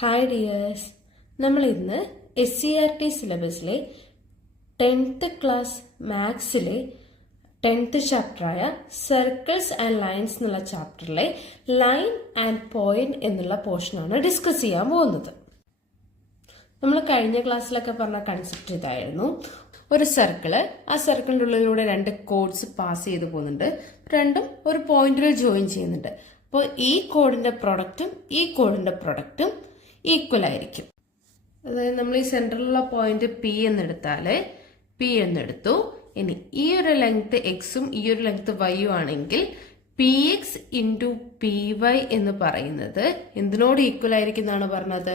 Hi dears, നമ്മൾ ഇന്ന് SCERT സിലബസിലെ 10th ക്ലാസ് മാത്സിലെ 10th ചാപ്റ്ററായ സർക്കിൾസ് ആൻഡ് ലൈൻസ് എന്നുള്ള ചാപ്റ്ററിലെ ലൈൻ ആൻഡ് പോയിന്റ് എന്നുള്ള പോർഷനാണ് ഡിസ്കസ് ചെയ്യാൻ പോകുന്നത്. നമ്മൾ കഴിഞ്ഞ ക്ലാസ്സിലൊക്കെ പറഞ്ഞ കൺസെപ്റ്റ് ഇതായിരുന്നു. ഒരു സർക്കിള്, ആ സർക്കിളിൻ്റെ ഉള്ളിലൂടെ രണ്ട് കോഡ്സ് പാസ് ചെയ്ത് പോകുന്നുണ്ട്. രണ്ടും ഒരു പോയിന്റിൽ ജോയിൻ ചെയ്യുന്നുണ്ട്. അപ്പോൾ ഈ കോഡിന്റെ പ്രൊഡക്റ്റും ഈ കോഡിന്റെ പ്രൊഡക്റ്റും ഈക്വൽ ആയിരിക്കും. അതായത് നമ്മൾ ഈ സെന്ററിലുള്ള പോയിന്റ് പി എന്നെടുത്താൽ പി എന്നെടുത്തു. ഇനി ഈ ഒരു ലെങ്ത് എക്സും ഈ ഒരു ലെങ്ത് വൈയും ആണെങ്കിൽ P X into P Y എന്ന് പറയുന്നത് എന്തിനോട് ഈക്വൽ ആയിരിക്കും എന്നാണ് പറഞ്ഞത്?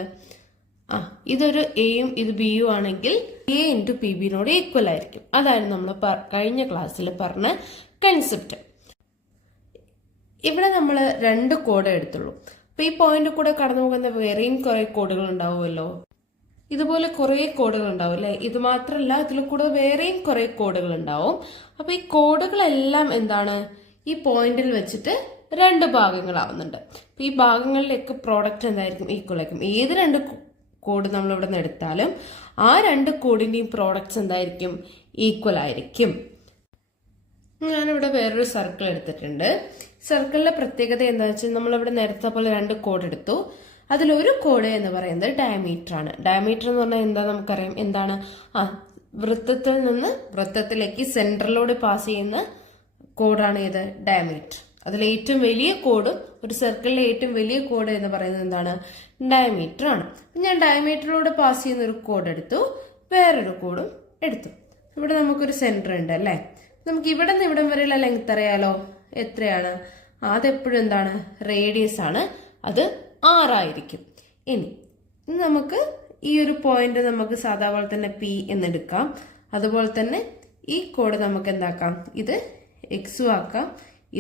ഇതൊരു എയും ഇത് ബിയും ആണെങ്കിൽ എ ഇൻറ്റു പി ബിനോട് ഈക്വൽ ആയിരിക്കും. അതായിരുന്നു നമ്മൾ കഴിഞ്ഞ ക്ലാസ്സിൽ പറഞ്ഞ കൺസെപ്റ്റ്. ഇവിടെ നമ്മൾ രണ്ട് കോഡ് എടുത്തുള്ളൂ. അപ്പൊ ഈ പോയിന്റ് കൂടെ കടന്നു പോകുന്ന വേറെയും കുറെ കോഡുകൾ ഉണ്ടാവുമല്ലോ. ഇതുപോലെ കുറെ കോഡുകൾ ഉണ്ടാവും അല്ലെ. ഇത് മാത്രമല്ല, ഇതിൽ കൂടെ വേറെയും കുറെ കോഡുകൾ ഉണ്ടാവും. അപ്പൊ ഈ കോഡുകളെല്ലാം എന്താണ്, ഈ പോയിന്റിൽ വെച്ചിട്ട് രണ്ട് ഭാഗങ്ങളാവുന്നുണ്ട്. അപ്പൊ ഈ ഭാഗങ്ങളിലേക്ക് പ്രോഡക്റ്റ് എന്തായിരിക്കും? ഈക്വൽ ആയിരിക്കും. ഏത് രണ്ട് കോഡ് നമ്മൾ ഇവിടെ നിന്ന് എടുത്താലും ആ രണ്ട് കോഡിന്റെയും പ്രോഡക്ട്സ് എന്തായിരിക്കും? ഈക്വൽ ആയിരിക്കും. ഞാനിവിടെ വേറൊരു സർക്കിൾ എടുത്തിട്ടുണ്ട്. സർക്കിളിന്റെ പ്രത്യേകത എന്താണെന്ന് വെച്ചാൽ, നമ്മളിവിടെ നേരത്തെ പോലെ രണ്ട് കോഡ് എടുത്തു. അതിലൊരു കോഡ് എന്ന് പറയുന്നത് ഡയമീറ്റർ ആണ്. ഡയമീറ്റർ എന്ന് പറഞ്ഞാൽ എന്താ നമുക്കറിയാം. എന്താണ്? വൃത്തത്തിൽ നിന്ന് വൃത്തത്തിലേക്ക് സെന്ററിലൂടെ പാസ് ചെയ്യുന്ന കോഡാണ് ഇത് ഡയമീറ്റർ. അതിൽ ഏറ്റവും വലിയ കോഡും ഒരു സർക്കിളിലെ ഏറ്റവും വലിയ കോഡ് എന്ന് പറയുന്നത് എന്താണ്? ഡയമീറ്റർ ആണ്. ഞാൻ ഡയമീറ്ററിലൂടെ പാസ് ചെയ്യുന്ന ഒരു കോഡ് എടുത്തു, വേറൊരു കോഡും എടുത്തു. ഇവിടെ നമുക്കൊരു സെന്റർ ഉണ്ട് അല്ലേ. നമുക്ക് ഇവിടെ നിന്ന് ഇവിടം വരെയുള്ള ലെങ്ത് അറിയാലോ. എത്രയാണ്? അതെപ്പോഴും എന്താണ്? റേഡിയസ് ആണ്. അത് 6 ആയിരിക്കും. ഇനി നമുക്ക് ഈ ഒരു പോയിന്റ് നമുക്ക് സാധാരണ തന്നെ പി എന്നെടുക്കാം. അതുപോലെ തന്നെ ഈ കോഡ് നമുക്ക് എന്താക്കാം? ഇത് എക്സും ആക്കാം,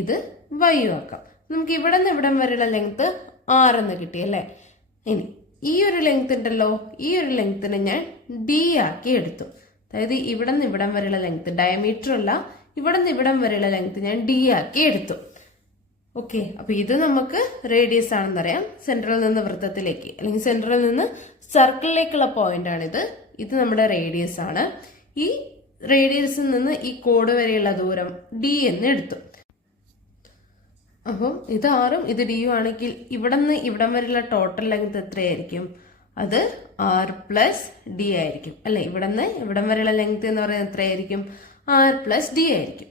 ഇത് വൈയും ആക്കാം. നമുക്ക് ഇവിടെ നിന്ന് ഇവിടം വരെയുള്ള ലെങ്ത് 6 എന്ന് കിട്ടിയല്ലേ. ഇനി ഈ ഒരു ലെങ്ത് ഉണ്ടല്ലോ, ഈ ഒരു ലെങ്ത്തിനെ ഞാൻ ഡി ആക്കി എടുത്തു. അതായത് ഇവിടെ നിന്ന് ഇവിടം വരെയുള്ള ലെങ്ത്, ഡയമീറ്റർ അല്ല, ഇവിടെ നിന്ന് ഇവിടം വരെയുള്ള ലെങ്ത് ഞാൻ ഡി ആക്കി എടുത്തു. ഓക്കെ, അപ്പൊ ഇത് നമുക്ക് റേഡിയസ് ആണെന്നറിയാം. സെന്ററിൽ നിന്ന് വൃത്തത്തിലേക്ക് അല്ലെങ്കിൽ സെന്ററിൽ നിന്ന് സർക്കിളിലേക്കുള്ള പോയിന്റ് ആണിത്. ഇത് നമ്മുടെ റേഡിയസ് ആണ്. ഈ റേഡിയസിൽ നിന്ന് ഈ കോഡ് വരെയുള്ള ദൂരം ഡി എന്ന് എടുത്തു. അപ്പം ഇത് 6ഉം ഇത് ഡിയും ആണെങ്കിൽ ഇവിടെ നിന്ന് ഇവിടം വരെയുള്ള ടോട്ടൽ ലെങ്ത് എത്രയായിരിക്കും? അത് ആർ പ്ലസ് ഡി ആയിരിക്കും അല്ലെ. ഇവിടെ നിന്ന് ഇവിടം വരെയുള്ള ലെങ്ത് എന്ന് പറയുന്നത് എത്രയായിരിക്കും? ആർ പ്ലസ് ഡി ആയിരിക്കും.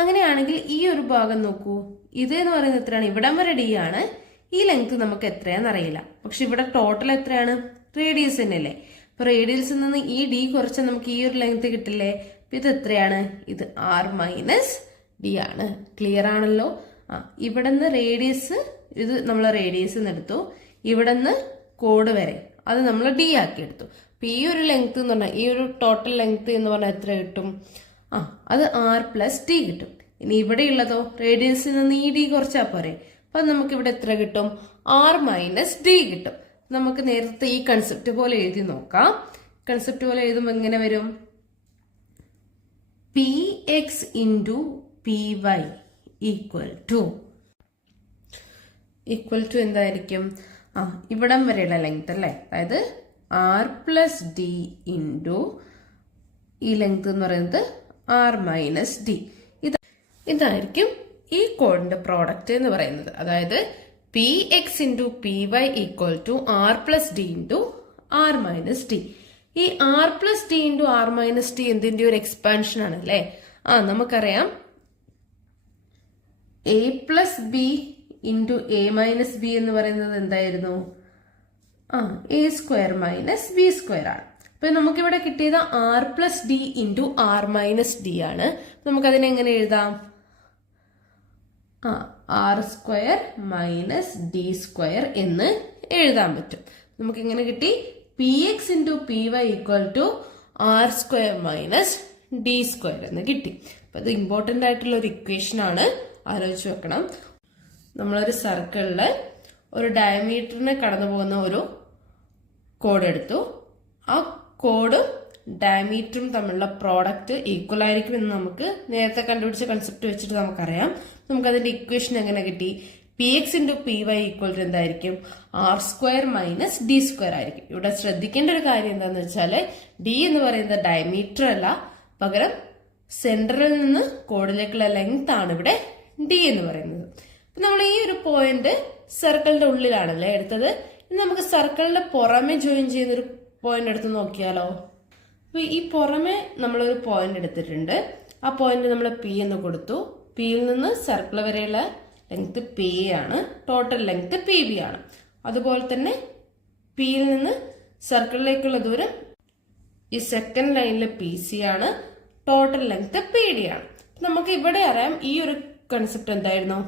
അങ്ങനെയാണെങ്കിൽ ഈ ഒരു ഭാഗം നോക്കൂ. ഇത് എന്ന് പറയുന്നത് എത്രയാണ്? ഇവിടം വരെ ഡി ആണ്. ഈ ലെങ്ത് നമുക്ക് എത്രയാണെന്ന് അറിയില്ല. പക്ഷെ ഇവിടെ ടോട്ടൽ എത്രയാണ്? റേഡിയസ് തന്നെയല്ലേ. അപ്പൊ റേഡിയസിൽ നിന്ന് ഈ ഡി കുറച്ച് നമുക്ക് ഈ ഒരു ലെങ്ത് കിട്ടില്ലേ. ഇത് എത്രയാണ്? ഇത് ആർ മൈനസ് ഡി ആണ്. ക്ലിയർ ആണല്ലോ. ഇവിടെ നിന്ന് റേഡിയസ്, ഇത് നമ്മൾ റേഡിയസ് എടുത്തു. ഇവിടെ നിന്ന് കോഡ് വരെ അത് നമ്മൾ ഡി ആക്കി എടുത്തു. അപ്പൊ ഈ ഒരു ലെങ്ത് എന്ന് പറഞ്ഞാൽ, ഈ ഒരു ടോട്ടൽ ലെങ്ത് എന്ന് പറഞ്ഞാൽ എത്ര കിട്ടും? അത് ആർ പ്ലസ് ഡി കിട്ടും. ഇനി ഇവിടെ ഉള്ളതോ, റേഡിയസിൽ നിന്ന് ഈ ഡി കുറച്ചാ പോരെ. അപ്പൊ നമുക്ക് ഇവിടെ എത്ര കിട്ടും? ആർ മൈനസ് ഡി കിട്ടും. നമുക്ക് നേരത്തെ ഈ കൺസെപ്റ്റ് പോലെ എഴുതി നോക്കാം. കൺസെപ്റ്റ് പോലെ എഴുതുമ്പോൾ എങ്ങനെ വരും? P X into P Y equal to എന്തായിരിക്കും? ഇവിടം വരെയുള്ള ലെങ്ത് അല്ലേ. അതായത് ആർ പ്ലസ് ഡി ഇൻറ്റു ഈ ലെങ്ത് എന്ന് പറയുന്നത് ആർ മൈനസ് ഡി. ഇതായിരിക്കും ഈ കോഡിന്റെ പ്രോഡക്റ്റ് എന്ന് പറയുന്നത്. അതായത് P X into P Y equal to R plus D into R minus D. ഈ R plus D into R minus D എന്തിന്റെ ഒരു എക്സ്പാൻഷൻ ആണ് അല്ലേ. നമുക്കറിയാം A plus B into A minus B എന്ന് പറയുന്നത് എന്തായിരുന്നു? A square minus B square ആണ്. അപ്പൊ നമുക്കിവിടെ കിട്ടിയത് R plus D into R minus D ആണ്. നമുക്കതിനെ എങ്ങനെ എഴുതാം? R square minus D square എന്ന് എഴുതാൻ പറ്റും. നമുക്ക് എങ്ങനെ കിട്ടി? P X into P Y equal to R square minus D square എന്ന് കിട്ടി. അപ്പൊ ഇത് ഇമ്പോർട്ടന്റ് ആയിട്ടുള്ള ഒരു ഇക്വേഷൻ ആണ്. ആലോചിച്ച് വെക്കണം. നമ്മളൊരു സർക്കിളില് ഒരു ഡയമീറ്ററിനെ കടന്നു പോകുന്ന ഒരു കോഡ് എടുത്തു. ആ കോഡ് ഡയമീറ്ററും തമ്മിലുള്ള പ്രോഡക്റ്റ് ഈക്വൽ ആയിരിക്കും എന്ന് നമുക്ക് നേരത്തെ കണ്ടുപിടിച്ച കൺസെപ്റ്റ് വെച്ചിട്ട് നമുക്കറിയാം. നമുക്കതിന്റെ ഇക്വേഷൻ എങ്ങനെ കിട്ടി? P X into P Y equal to എന്തായിരിക്കും R square minus D square ആയിരിക്കും. ഇവിടെ ശ്രദ്ധിക്കേണ്ട ഒരു കാര്യം എന്താണെന്ന് വെച്ചാൽ ഡി എന്ന് പറയുന്നത് ഡയമീറ്റർ അല്ല, പകരം സെന്ററിൽ നിന്ന് കോഡിലേക്കുള്ള ലെങ്ത് ആണ് ഇവിടെ ഡി എന്ന് പറയുന്നത്. അപ്പൊ നമ്മൾ ഈ ഒരു പോയിന്റ് സർക്കിളിന്റെ ഉള്ളിലാണല്ലേ എടുത്തത്. ഇനി നമുക്ക് സർക്കിളിന്റെ പുറമെ ജോയിൻ ചെയ്യുന്ന ഒരു പോയിന്റ് എടുത്ത് നോക്കിയാലോ. അപ്പൊ ഈ പുറമെ നമ്മളൊരു പോയിന്റ് എടുത്തിട്ടുണ്ട്. ആ പോയിന്റ് നമ്മൾ പി എന്ന് കൊടുത്തു. പിയിൽ നിന്ന് സർക്കിൾ വരെയുള്ള ലെങ്ത് പി ആണ്, ടോട്ടൽ ലെങ്ത് പി ബി ആണ്. അതുപോലെ തന്നെ പിയിൽ നിന്ന് സർക്കിളിലേക്കുള്ള ദൂരം ഈ സെക്കൻഡ് ലൈനിലെ പി സി ആണ്, ടോട്ടൽ ലെങ്ത് പി ഡി ആണ്. നമുക്ക് ഇവിടെ അറിയാം ഈ ഒരു കൺസെപ്റ്റ് എന്തായിരുന്നു,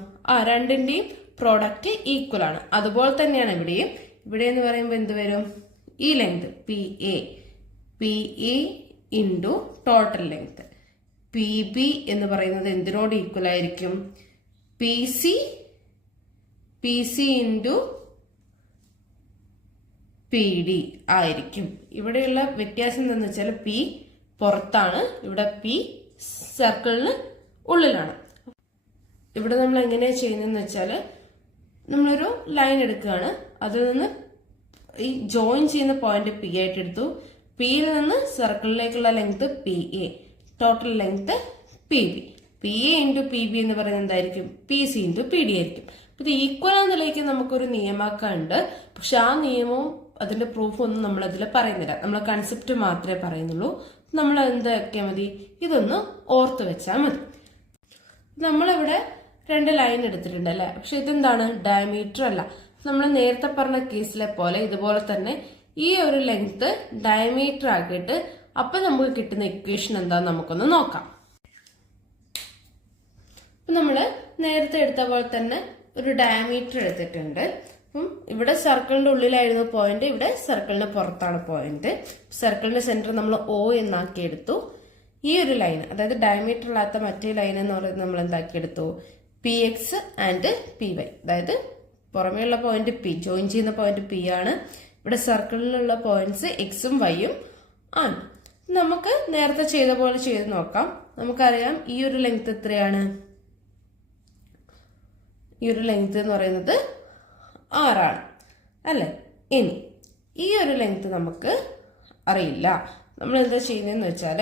രണ്ടിന്റെയും പ്രോഡക്റ്റ് ഈക്വൽ ആണ്. അതുപോലെ തന്നെയാണ് ഇവിടെയും. ഇവിടെ എന്ന് പറയുമ്പോൾ എന്ത് വരും, ഈ length P A into total length P B എന്ന് പറയുന്നത് എന്തിനോട് ഈക്വൽ ആയിരിക്കും, P C into P D ആയിരിക്കും. ഇവിടെയുള്ള വ്യത്യാസം എന്താണെന്ന് വെച്ചാൽ പി പുറത്താണ്, ഇവിടെ പി സർക്കിളിന് ഉള്ളിലാണ്. ഇവിടെ നമ്മൾ എങ്ങനെയാ ചെയ്യുന്നതെന്ന് വെച്ചാൽ നമ്മളൊരു ലൈൻ എടുക്കുകയാണ്, അതിൽ നിന്ന് ഈ ജോയിൻ ചെയ്യുന്ന പോയിന്റ് പി ആയിട്ട് എടുത്തു. പിയിൽ നിന്ന് സർക്കിളിലേക്കുള്ള length P A, total length P B. P A into P B എന്ന് പറയുന്നത് എന്തായിരിക്കും, P C into P D ആയിരിക്കും. ഇത് ഈക്വൽ ആണെന്നുള്ളതിലേക്ക് നമുക്കൊരു നിയമമാക്കാനുണ്ട്. പക്ഷെ ആ നിയമവും അതിന്റെ പ്രൂഫ് ഒന്നും നമ്മൾ അതിൽ പറയുന്നില്ല, നമ്മൾ കൺസെപ്റ്റ് മാത്രമേ പറയുന്നുള്ളൂ. നമ്മൾ എന്താക്കിയാൽ മതി, ഇതൊന്ന് ഓർത്ത് വെച്ചാൽ മതി. നമ്മളിവിടെ രണ്ട് ലൈൻ എടുത്തിട്ടുണ്ട് അല്ലെ, പക്ഷെ ഇതെന്താണ്, ഡയമീറ്റർ അല്ല. നമ്മൾ നേരത്തെ പറഞ്ഞ കേസിലെ പോലെ ഇതുപോലെ തന്നെ ഈ ഒരു ലെങ്ത് ഡയമീറ്റർ ആക്കിയിട്ട് അപ്പൊ നമുക്ക് കിട്ടുന്ന ഇക്വേഷൻ എന്താന്ന് നമുക്കൊന്ന് നോക്കാം. നമ്മള് നേരത്തെ എടുത്ത പോലെ തന്നെ ഒരു ഡയമീറ്റർ എടുത്തിട്ടുണ്ട്. അപ്പം ഇവിടെ സർക്കിളിന്റെ ഉള്ളിലായിരുന്നു പോയിന്റ്, ഇവിടെ സർക്കിളിന് പുറത്താണ് പോയിന്റ്. സർക്കിളിന്റെ സെന്റർ നമ്മൾ ഒ എന്നാക്കി എടുത്തു. ഈ ഒരു ലൈൻ, അതായത് ഡയമീറ്റർ അല്ലാത്ത മറ്റേ ലൈൻ എന്ന് പറയുന്നത് നമ്മൾ എന്താക്കി എടുത്തു, P X and P Y. അതായത് പുറമേയുള്ള പോയിന്റ് പി, ജോയിൻ ചെയ്യുന്ന പോയിന്റ് പി ആണ്. ഇവിടെ സർക്കിളിലുള്ള പോയിന്റ്സ് എക്സും വൈയും ആണ്. നമുക്ക് നേരത്തെ ചെയ്ത പോലെ ചെയ്ത് നോക്കാം. നമുക്കറിയാം ഈ ഒരു ലെങ്ത് എത്രയാണ്, ഈ ഒരു ലെങ്ത് എന്ന് പറയുന്നത് 6 ആണ് അല്ലെ. ഇനി ഈ ഒരു ലെങ്ത് നമുക്ക് അറിയില്ല. നമ്മൾ എന്താ ചെയ്യുന്നതെന്ന് വെച്ചാൽ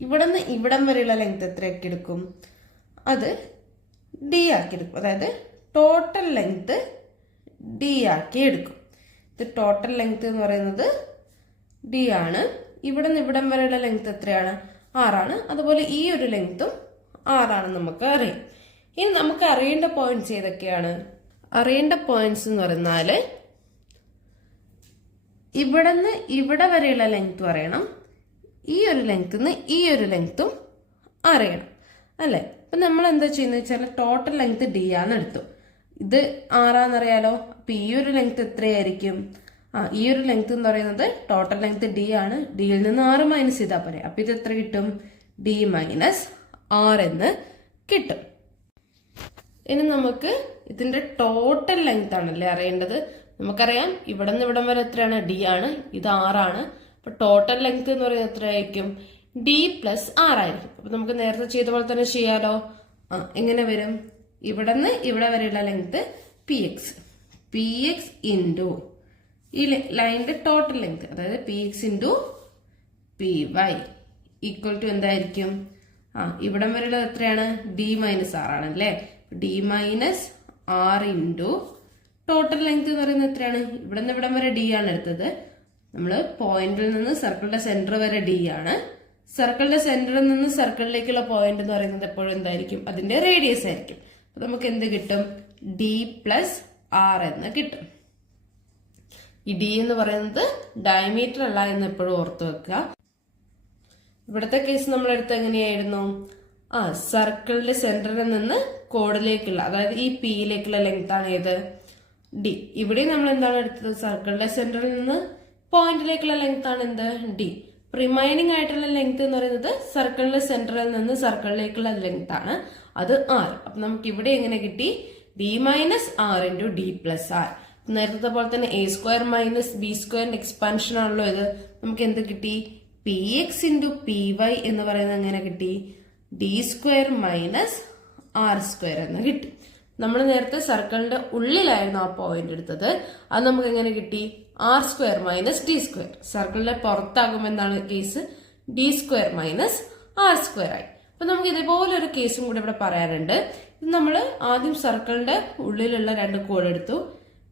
ഇവിടെ നിന്ന് ഇവിടം വരെയുള്ള ലെങ്ത് എത്രയൊക്കെ എടുക്കും, അത് ഡി ആക്കി എടുക്കും. അതായത് ടോട്ടൽ ലെങ്ത് ഡി ആക്കി എടുക്കും. ഇത് ടോട്ടൽ ലെങ്ത് എന്ന് പറയുന്നത് ഡി ആണ്. ഇവിടെ നിന്ന് ഇവിടം വരെയുള്ള ലെങ്ത് എത്രയാണ്, 6 ആണ്. അതുപോലെ ഈ ഒരു ലെങ്ത്തും 6 ആണ് നമുക്ക് അറിയാം. ഇനി നമുക്ക് അറിയേണ്ട പോയിന്റ്സ് ഏതൊക്കെയാണ്, അറിയേണ്ട പോയിന്റ്സ് എന്ന് പറഞ്ഞാല് ഇവിടെ നിന്ന് ഇവിടെ വരെയുള്ള ലെങ്ത്തും അറിയണം, ഈ ഒരു ലെങ്ത്തിൽ നിന്ന് ഈ ഒരു ലെങ്ത്തും അറിയണം അല്ലെ. അപ്പൊ നമ്മൾ എന്താ ചെയ്യുന്നത് വെച്ചാൽ ടോട്ടൽ ലെങ്ത് ഡി ആന്ന് എടുത്തു. ഇത് 6 ആണെന്നറിയാലോ. അപ്പൊ ഈ ഒരു ലെങ്ത് എത്രയായിരിക്കും, ഈ ഒരു ലെങ്ത് എന്ന് പറയുന്നത് ടോട്ടൽ ലെങ്ത് ഡി ആണ്. ഡിയിൽ നിന്ന് 6 മൈനസ് ചെയ്താൽ പോരെ. അപ്പൊ ഇത് എത്ര കിട്ടും, ഡി മൈനസ് 6 എന്ന് കിട്ടും. ഇനി നമുക്ക് ഇതിന്റെ ടോട്ടൽ ലെങ്ത് ആണല്ലേ അറിയേണ്ടത്. നമുക്കറിയാം ഇവിടെ നിന്ന് ഇവിടം വരെ എത്രയാണ്, ഡി ആണ്. ഇത് 6 ആണ്. അപ്പൊ ടോട്ടൽ ലെങ്ത് എന്ന് പറയുന്നത് എത്രയായിരിക്കും, ഡി പ്ലസ് 6 ആയിരിക്കും. അപ്പൊ നമുക്ക് നേരത്തെ ചെയ്ത പോലെ തന്നെ ചെയ്യാലോ. എങ്ങനെ വരും, ഇവിടെ നിന്ന് ഇവിടെ വരെയുള്ള ലെങ്ത് പി എക്സ് ഇൻറ്റു ഈ ലൈനിന്റെ ടോട്ടൽ ലെങ്ത്, അതായത് P X into P Y equal to എന്തായിരിക്കും, ഇവിടം വരെയുള്ളത് എത്രയാണ്, ഡി മൈനസ് 6 ആണ് അല്ലേ. D minus 6 into total length എന്ന് പറയുന്നത് എത്രയാണ്, ഇവിടെ നിന്ന് ഇവിടം വരെ ഡി ആണ് എടുത്തത്. നമ്മൾ പോയിന്റിൽ നിന്ന് സർക്കിളിന്റെ സെന്റർ വരെ ഡി ആണ്. സർക്കിളിന്റെ സെന്ററിൽ നിന്ന് സർക്കിളിലേക്കുള്ള പോയിന്റ് എന്ന് പറയുന്നത് എപ്പോഴും എന്തായിരിക്കും, അതിന്റെ റേഡിയസ് ആയിരിക്കും. അപ്പൊ നമുക്ക് എന്ത് കിട്ടും, ഡി പ്ലസ് 6 എന്ന് കിട്ടും. ഈ ഡി എന്ന് പറയുന്നത് ഡയമീറ്റർ അല്ല എന്ന് എപ്പോഴും ഓർത്ത് വെക്കുക. ഇവിടുത്തെ കേസ് നമ്മൾ എടുത്ത് എങ്ങനെയായിരുന്നു, സർക്കിളിന്റെ സെന്ററിൽ നിന്ന് കോഡിലേക്കുള്ള, അതായത് ഈ പിയിലേക്കുള്ള ലെങ്ത് ആണ് ഏത്, ഡി. ഇവിടെ നമ്മൾ എന്താണ് എടുത്തത്, സർക്കിളിന്റെ സെന്ററിൽ നിന്ന് പോയിന്റിലേക്കുള്ള ലെങ്ത് ആണ് എന്ത്, ഡി. റിമൈനിങ് ആയിട്ടുള്ള ലെങ്ത് എന്ന് പറയുന്നത് സർക്കിളിന്റെ സെന്ററിൽ നിന്ന് സർക്കിളിലേക്കുള്ള ലെങ്ത് ആണ്, അത് 6. അപ്പൊ നമുക്ക് ഇവിടെ എങ്ങനെ കിട്ടി, D minus 6 into D plus 6. നേരത്തെ പോലെ തന്നെ എ സ്ക്വയർ മൈനസ് ബി സ്ക്വയറിന്റെ എക്സ്പാൻഷൻ ആണല്ലോ ഇത്. നമുക്ക് എന്ത് കിട്ടി, P X into P Y എന്ന് പറയുന്നത് എങ്ങനെ കിട്ടി, D square minus R square എന്ന് കിട്ടി. നമ്മൾ നേരത്തെ സർക്കിളിന്റെ ഉള്ളിലായിരുന്നു ആ പോയിന്റ് എടുത്തത്. അത് നമുക്ക് എങ്ങനെ കിട്ടി? R square minus D square. സർക്കിളിന്റെ പുറത്താകുമ്പോൾ എന്താണ് case? D square minus R square ആയി. അപ്പൊ നമുക്ക് ഇതേപോലെ ഒരു കേസും കൂടെ ഇവിടെ പറയാനുണ്ട്. ഇത് നമ്മൾ ആദ്യം സർക്കിളിന്റെ ഉള്ളിലുള്ള 2 കോഡ് എടുത്തു.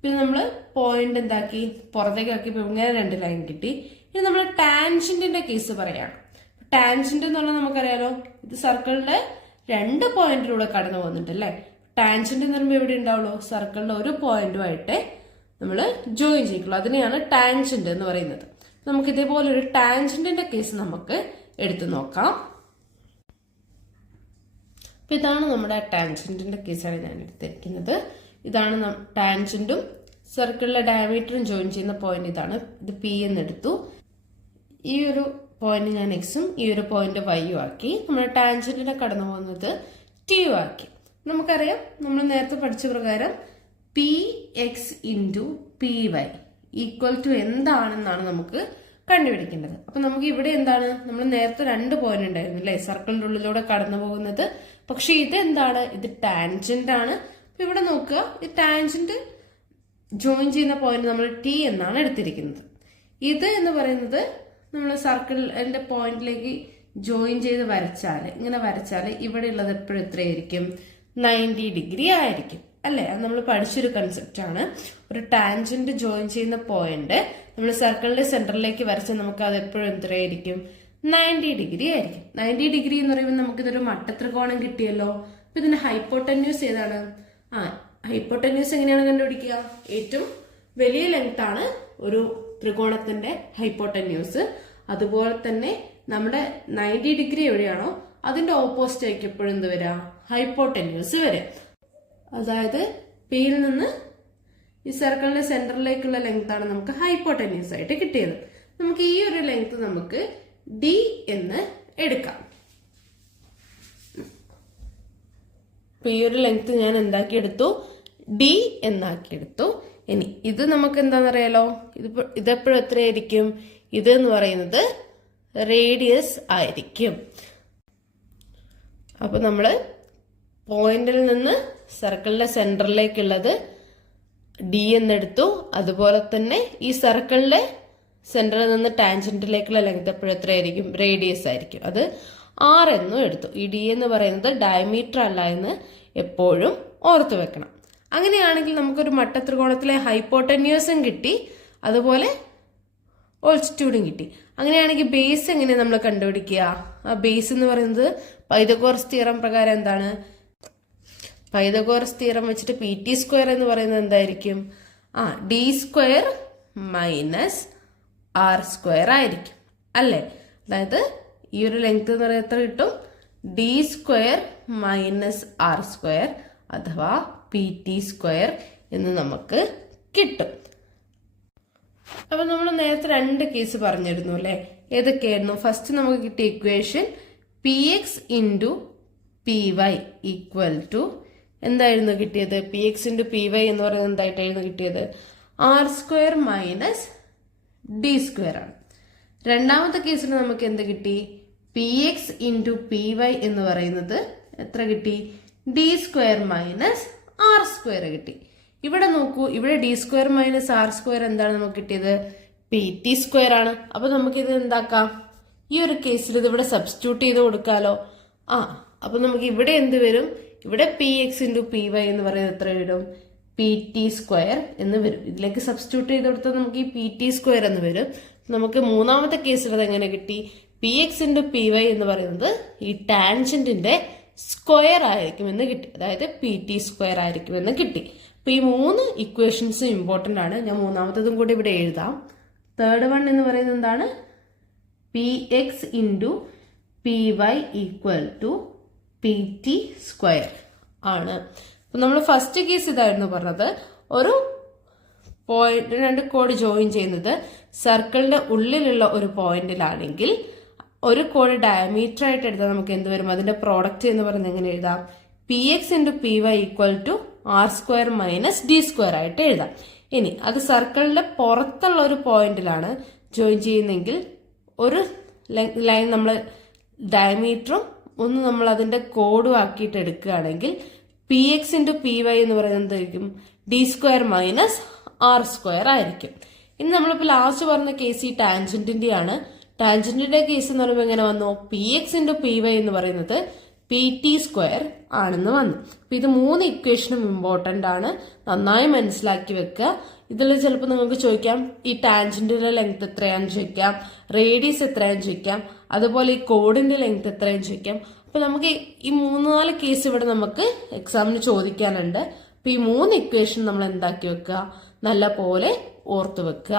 പിന്നെ നമ്മൾ പോയിന്റ് എന്താക്കി? പുറത്തേക്ക് ആക്കിയപ്പോൾ ഇങ്ങനെ 2 ലൈൻ കിട്ടി. ഇനി നമ്മൾ ടാൻജന്റിന്റെ കേസ് പറയാണ്. ടാൻജന്റ് എന്ന് പറഞ്ഞാൽ നമുക്കറിയാലോ, ഇത് സർക്കിളിന്റെ 2 പോയിന്റിലൂടെ കടന്നു പോകുന്നുണ്ട് അല്ലെ. ടാൻജന്റ് എന്ന് പറയുമ്പോൾ എവിടെ ഉണ്ടാവുള്ളൂ? സർക്കിളിന്റെ ഒരു പോയിന്റുമായിട്ട് നമ്മൾ ജോയിൻ ചെയ്യിക്കുള്ളൂ. അതിനെയാണ് ടാൻജന്റ് എന്ന് പറയുന്നത്. നമുക്ക് ഇതേപോലെ ഒരു ടാൻജന്റിന്റെ കേസ് നമുക്ക് എടുത്തു നോക്കാം. അപ്പൊ ഇതാണ് നമ്മുടെ ടാൻജന്റിന്റെ കേസാണ് ഞാൻ എടുത്തിരിക്കുന്നത്. ഇതാണ് ടാൻജന്റും സർക്കിളിലെ ഡയമീറ്ററും ജോയിൻ ചെയ്യുന്ന പോയിന്റ്. ഇതാണ്. ഇത് പി എന്നെടുത്തു. ഈ ഒരു പോയിന്റ് ഞാൻ എക്സും ഈ ഒരു പോയിന്റ് വൈയും ആക്കി. നമ്മുടെ ടാൻജന്റിനെ കടന്നു പോകുന്നത് ടിയും ആക്കി. നമുക്കറിയാം, നമ്മൾ നേരത്തെ പഠിച്ച പ്രകാരം P X into P Y equal to എന്താണെന്നാണ് നമുക്ക് കണ്ടുപിടിക്കേണ്ടത്. അപ്പൊ നമുക്ക് ഇവിടെ എന്താണ്? നമ്മൾ നേരത്തെ 2 പോയിന്റ് ഉണ്ടായിരുന്നു അല്ലെ, സർക്കിളിന്റെ ഉള്ളിലൂടെ കടന്നു പോകുന്നത്. പക്ഷെ ഇത് എന്താണ്? ഇത് ടാൻജന്റ് ആണ്. അപ്പൊ ഇവിടെ നോക്കുക, ഈ ടാൻജന്റ് ജോയിൻ ചെയ്യുന്ന പോയിന്റ് നമ്മൾ ടി എന്നാണ് എടുത്തിരിക്കുന്നത്. ഇത് എന്ന് പറയുന്നത് നമ്മൾ സർക്കിളിന്റെ പോയിന്റിലേക്ക് ജോയിൻ ചെയ്ത് വരച്ചാൽ, ഇങ്ങനെ വരച്ചാൽ ഇവിടെ ഉള്ളത് എപ്പോഴും എത്രയായിരിക്കും? 90 ഡിഗ്രി ആയിരിക്കും അല്ലെ. അത് നമ്മൾ പഠിച്ചൊരു കൺസെപ്റ്റ് ആണ്. ഒരു ടാൻജന്റ് ജോയിൻ ചെയ്യുന്ന പോയിന്റ് നമ്മൾ സർക്കിളിന്റെ സെന്ററിലേക്ക് വരച്ചാൽ നമുക്ക് അത് എപ്പോഴും എത്രയായിരിക്കും? 90 ഡിഗ്രി ആയിരിക്കും. 90 ഡിഗ്രി എന്ന് പറയുമ്പോൾ നമുക്ക് ഇതൊരു മട്ടത്രികോണം കിട്ടിയല്ലോ. അപ്പൊ ഇതിന്റെ ഹൈപ്പോട്ടന്യൂസ് ഏതാണ്? ഹൈപ്പോട്ടന്യൂസ് എങ്ങനെയാണ് കണ്ടുപിടിക്കുക? ഏറ്റവും വലിയ ലെങ്ത് ആണ് ഒരു ത്രികോണത്തിന്റെ ഹൈപ്പോട്ടന്യൂസ്. അതുപോലെ തന്നെ നമ്മുടെ 90 ഡിഗ്രി എവിടെയാണോ അതിന്റെ ഓപ്പോസിറ്റ് ആയിരിക്കും എപ്പോഴും എന്ത് വരിക? ഹൈപ്പോട്ടന്യൂസ് വരെ. അതായത് പിയിൽ നിന്ന് ഈ സർക്കിളിന്റെ സെന്ററിലേക്കുള്ള ലെങ്ത് ആണ് നമുക്ക് ഹൈപ്പോട്ടന്യൂസ് ആയിട്ട് കിട്ടിയത്. നമുക്ക് ഈ ഒരു ലെങ്ത് നമുക്ക് ഡി എന്ന് എടുക്കാം. അപ്പൊ ഈ ഒരു ലെങ്ത് ഞാൻ എന്താക്കിയെടുത്തു? ഡി എന്നാക്കിയെടുത്തു. ഇനി ഇത് നമുക്ക് എന്താണെന്നറിയാലോ, ഇതെപ്പോഴും എത്രയായിരിക്കും? ഇത് എന്ന് പറയുന്നത് റേഡിയസ് ആയിരിക്കും. അപ്പൊ നമ്മള് പോയിന്റിൽ നിന്ന് സർക്കിളിന്റെ സെന്ററിലേക്കുള്ളത് ഡി എന്നെടുത്തു. അതുപോലെ തന്നെ ഈ സർക്കിളിന്റെ സെന്ററിൽ നിന്ന് ടാൻജന്റിലേക്കുള്ള ലെങ്ത് എപ്പോഴും എത്രയായിരിക്കും? റേഡിയസ് ആയിരിക്കും. അത് ആർ എന്നും എടുത്തു. ഈ ഡി എന്ന് പറയുന്നത് ഡയമീറ്റർ അല്ല എന്ന് എപ്പോഴും ഓർത്തു വെക്കണം. അങ്ങനെയാണെങ്കിൽ നമുക്കൊരു മട്ടത്രികോണത്തിലെ ഹൈപ്പോട്ടന്യൂസും കിട്ടി, അതുപോലെ ഓൾറ്റിറ്റ്യൂഡും കിട്ടി. അങ്ങനെയാണെങ്കിൽ ബേസ് എങ്ങനെ നമ്മൾ കണ്ടുപിടിക്കുക? ആ ബേസ് എന്ന് പറയുന്നത് പൈതഗോറസ് തിയറം പ്രകാരം എന്താണ്? പൈതഗോറസ് തിയറം വെച്ചിട്ട് പി ടി സ്ക്വയർ എന്ന് പറയുന്നത് എന്തായിരിക്കും? D square minus R square ആയിരിക്കും അല്ലേ. അതായത് ഈ ഒരു ലെങ്ത് എന്ന് പറയുന്നത് എത്ര കിട്ടും? D square minus R square അഥവാ പി ടി സ്ക്വയർ എന്ന് നമുക്ക് കിട്ടും. അപ്പൊ നമ്മൾ നേരത്തെ 2 കേസ് പറഞ്ഞിരുന്നു അല്ലെ. ഏതൊക്കെയായിരുന്നു? ഫസ്റ്റ് നമുക്ക് കിട്ടിയ equation P X into P Y equal to എന്തായിരുന്നു കിട്ടിയത്? P X into P Y എന്ന് പറയുന്നത് എന്തായിട്ടായിരുന്നു കിട്ടിയത്? R square minus D square ആണ്. രണ്ടാമത്തെ കേസിൽ നമുക്ക് എന്ത് കിട്ടി? P X into P Y എന്ന് പറയുന്നത് എത്ര കിട്ടി? D square minus R square കിട്ടി. ഇവിടെ നോക്കൂ, ഇവിടെ D square minus R square എന്താണ് നമുക്ക് കിട്ടിയത്? പി ടി സ്ക്വയർ ആണ്. അപ്പൊ നമുക്കിത് എന്താക്കാം? ഈ ഒരു കേസിൽ ഇത് ഇവിടെ സബ്സ്റ്റിറ്റ്യൂട്ട് ചെയ്ത് കൊടുക്കാലോ. അപ്പൊ നമുക്ക് ഇവിടെ എന്ത് വരും? ഇവിടെ P X into P Y എന്ന് പറയുന്നത് എത്ര വരും? പി ടി സ്ക്വയർ എന്ന് വരും. ഇതിലേക്ക് സബ്സ്റ്റിറ്റ്യൂട്ട് ചെയ്ത് കൊടുത്താൽ നമുക്ക് ഈ പി ടി സ്ക്വയർ എന്ന് വരും. നമുക്ക് മൂന്നാമത്തെ കേസിൽ അത് എങ്ങനെ കിട്ടി? P X into P Y എന്ന് പറയുന്നത് ഈ ടാൻജന്റിന്റെ സ്ക്വയർ ആയിരിക്കും എന്ന് കിട്ടി. അതായത് പി ടി സ്ക്വയർ ആയിരിക്കും എന്ന് കിട്ടി. അപ്പൊ ഈ 3 ഇക്വേഷൻസും ഇമ്പോർട്ടന്റ് ആണ്. ഞാൻ മൂന്നാമത്തതും കൂടി ഇവിടെ എഴുതാം. തേർഡ് വൺ എന്ന് പറയുന്നത് എന്താണ്? P X into P Y equal to P T square ആണ്. അപ്പൊ നമ്മൾ ഫസ്റ്റ് കേസ് ഇതായിരുന്നു പറഞ്ഞത്. ഒരു പോയിന്റ് 2 കോഡ് ജോയിൻ ചെയ്യുന്നത് സർക്കിളിന്റെ ഉള്ളിലുള്ള ഒരു പോയിന്റിലാണെങ്കിൽ ഒരു കോഡ് ഡയമീറ്റർ ആയിട്ട് എടുത്താൽ നമുക്ക് എന്ത് വരും? അതിന്റെ പ്രോഡക്റ്റ് എന്ന് പറയുന്നത് എങ്ങനെ എഴുതാം? P X into P Y equal to R square minus D square ആയിട്ട് എഴുതാം. ഇനി അത് സർക്കിളിന്റെ പുറത്തുള്ള ഒരു പോയിന്റിലാണ് ജോയിൻ ചെയ്യുന്നതെങ്കിൽ ഒരു ലൈൻ നമ്മൾ ഡയമീറ്ററും ഒന്ന് നമ്മൾ അതിന്റെ കോഡും ആക്കിയിട്ട് എടുക്കുകയാണെങ്കിൽ P X into P Y എന്ന് പറയുന്നത് എന്തായിരിക്കും? D square minus R square ആയിരിക്കും. ഇനി നമ്മളിപ്പോൾ ലാസ്റ്റ് പറഞ്ഞ കേസ് ഈ ടാൻജന്റിന്റെ ആണ്. ടാൻജന്റിന്റെ കേസ് എന്ന് പറയുമ്പോൾ എങ്ങനെ വന്നു? P X into P Y എന്ന് പറയുന്നത് പി ടി സ്ക്വയർ ആണെന്ന് വന്നു. അപ്പൊ ഇത് 3 ഇക്വേഷനും ഇമ്പോർട്ടന്റ് ആണ്, നന്നായി മനസ്സിലാക്കി വെക്കുക. ഇതിൽ ചിലപ്പോൾ നിങ്ങൾക്ക് ചോദിക്കാം ഈ ടാൻജന്റിന്റെ ലെങ്ത് എത്രയാണെന്ന് ചോദിക്കാം, റേഡിയസ് എത്രയാണെന്ന് ചോദിക്കാം, അതുപോലെ ഈ കോഡിന്റെ ലെങ്ത് എത്രയാണെന്ന് ചോദിക്കാം. അപ്പൊ നമുക്ക് ഈ 3-4 കേസ് ഇവിടെ നമുക്ക് എക്സാമിന് ചോദിക്കാനുണ്ട്. അപ്പൊ ഈ 3 ഇക്വേഷൻ നമ്മൾ എന്താക്കി വെക്കുക? നല്ല പോലെ ഓർത്തു വെക്കുക.